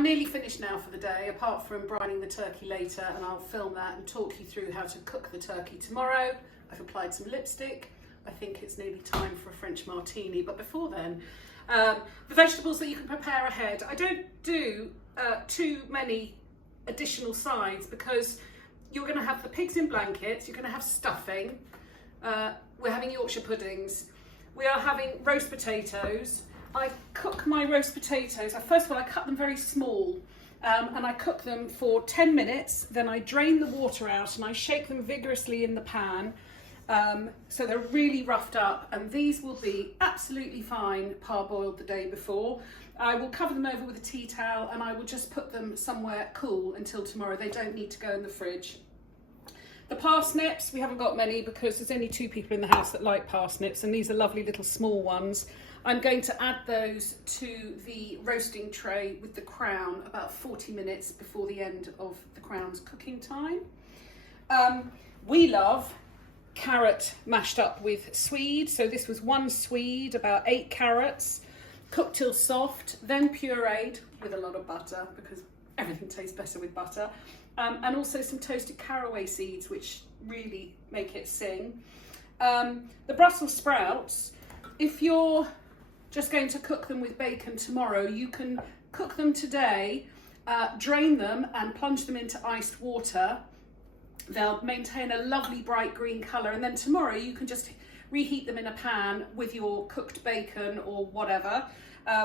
I'm nearly finished now for the day, apart from brining the turkey later, and I'll film that and talk you through how to cook the turkey tomorrow. I've applied some lipstick. I think it's nearly time for a French martini, but before then, the vegetables that you can prepare ahead. I don't do too many additional sides because you're going to have the pigs in blankets, you're going to have stuffing, we're having Yorkshire puddings, we are having roast potatoes. I cook my roast potatoes, first of all I cut them very small and I cook them for 10 minutes, then I drain the water out and I shake them vigorously in the pan. So they're really roughed up, and these will be absolutely fine parboiled the day before. I will cover them over with a tea towel and I will just put them somewhere cool until tomorrow. They don't need to go in the fridge. The parsnips, we haven't got many because there's only 2 people in the house that like parsnips, and these are lovely little small ones. I'm going to add those to the roasting tray with the crown about 40 minutes before the end of the crown's cooking time. We love carrot mashed up with swede. So this was 1 swede, about 8 carrots, cooked till soft, then pureed with a lot of butter because everything tastes better with butter, and also some toasted caraway seeds, which really make it sing. The Brussels sprouts, if you're just going to cook them with bacon tomorrow, you can cook them today, drain them and plunge them into iced water. They'll maintain a lovely bright green colour, and then tomorrow you can just reheat them in a pan with your cooked bacon or whatever.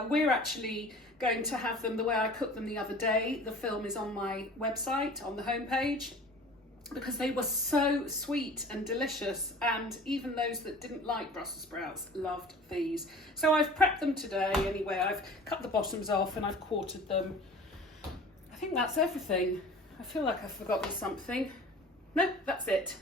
We're actually going to have them the way I cooked them the other day. The film is on my website, on the homepage, because they were so sweet and delicious, and even those that didn't like Brussels sprouts loved these. So I've prepped them today anyway. I've cut the bottoms off and I've quartered them. I think that's everything. I feel like I've forgotten something. No, that's it.